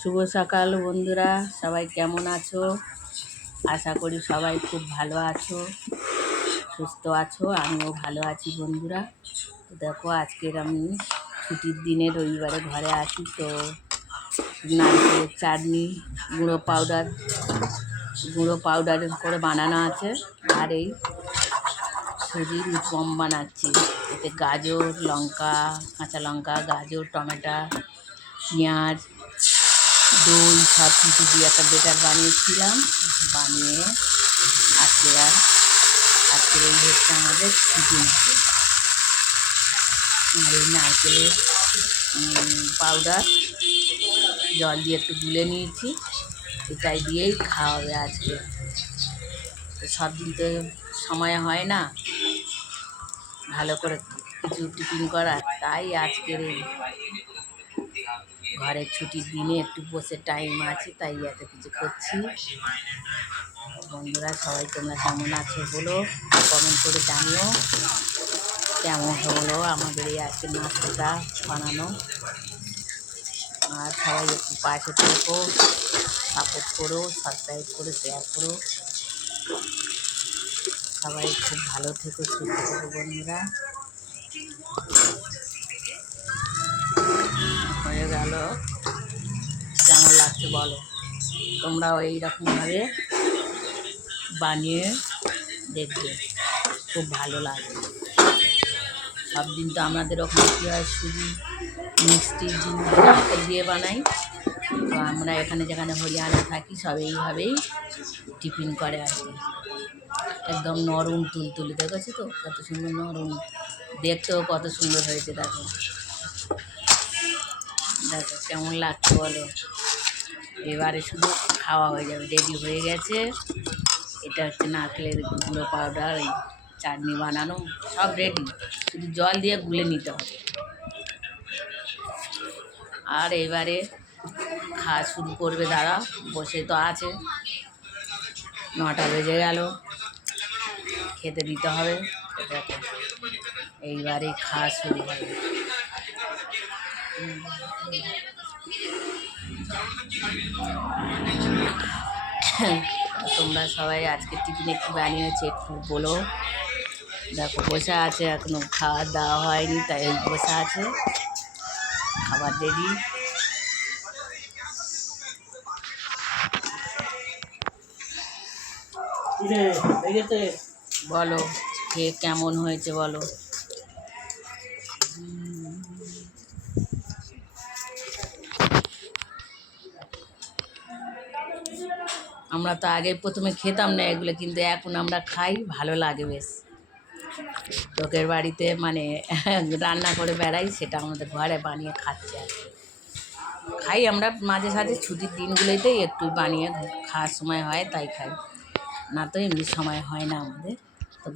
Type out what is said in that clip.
শুভ সকাল বন্ধুরা, সবাই কেমন আছো? আশা করি সবাই খুব ভালো আছো, সুস্থ আছো। আমিও ভালো আছি বন্ধুরা। তো দেখো, আজকের আমি ছুটির দিনে রবিবারে ঘরে আছি। তো নারকেলের চাটনি গুঁড়ো পাউডার করে বানানো আছে, আর এই সুজির উপম বানাচ্ছি। এতে গাজর, লঙ্কা, কাঁচা লঙ্কা, গাজর, টমেটো, পেঁয়াজ, দই সব কিছু দিয়ে একটা বেটার বানিয়েছিলাম। বানিয়ে আজকের এই হচ্ছে আমাদের টিফিন হবে। আর এই নারকেলের পাউডার জল দিয়ে একটু গুলে নিয়েছি, এটাই দিয়েই খাওয়া হবে আজকে। তো সব দিন তো সময় হয় না ভালো করে কিছু টিফিন করার, তাই আজকের এই ঘরের ছুটির দিনে একটু বসে টাইম আছে, তাই এত কিছু করছি। বন্ধুরা সবাই তোমরা কেমন আছো বলো, কমেন্ট করে জানিও কেমন হলো আমাদের এই আজকে নাস্তাটা বানানো। আর সবাই একটু পাশে থেকো, সাপোর্ট করো, সাবস্ক্রাইব করে শেয়ার করো। সবাই খুব ভালো থেকো, সুস্থ থেকো বন্ধুরা। হয়ে গেল, কেমন লাগছে বলো। তোমরাও এইরকমভাবে বানিয়ে দেখবে, খুব ভালো লাগে। সব দিন তো আমাদের ওখানে কী হয়, সুজি মিষ্টি নারকেল দিয়ে বানাই। তো আমরা এখানে যেখানে হরিয়ানা থাকি সব এইভাবেই টিফিন করে আর কি। একদম নরম তুলতুলে, দেখেছো তো কত সুন্দর নরম, দেখতেও কত সুন্দর হয়েছে। দেখো দেখো কেমন লাগছে বলো। এবারে শুধু খাওয়া হয়ে যাবে, রেডি হয়ে গেছে। এটা হচ্ছে নারকেলের গুঁড়ো পাউডার, এই চাটনি বানানো সব রেডি, শুধু জল দিয়ে গুলে নিতে হবে। আর এবারে খাওয়া শুরু করবে, দাদা বসে তো আছে। 9টা বেজে গেল, খেতে দিতে হবে। দেখো এইবারে খাওয়া শুরু হবে। তোমরা সবাই আজকে টিফিনে একটু বানিয়েছে একটু বলো। দেখো বসে আছে, এখনো খাওয়া দাওয়া হয়নি, তাই বসে আছে, খাবার রেডি। বলো খেয়ে কেমন হয়েছে বলো। আমরা তো আগে প্রথমে খেতাম না এগুলো, কিন্তু এখন আমরা খাই, ভালো লাগে বেশ। লোকের বাড়িতে মানে রান্না করে বেড়াই, সেটা আমাদের ঘরে বানিয়ে খাচ্ছে আর কি। খাই আমরা মাঝে সাঝে ছুটির দিনগুলোতেই একটু বানিয়ে খাওয়ার সময় হয় তাই খাই, না তো এমনি সময় হয় না আমাদের। তো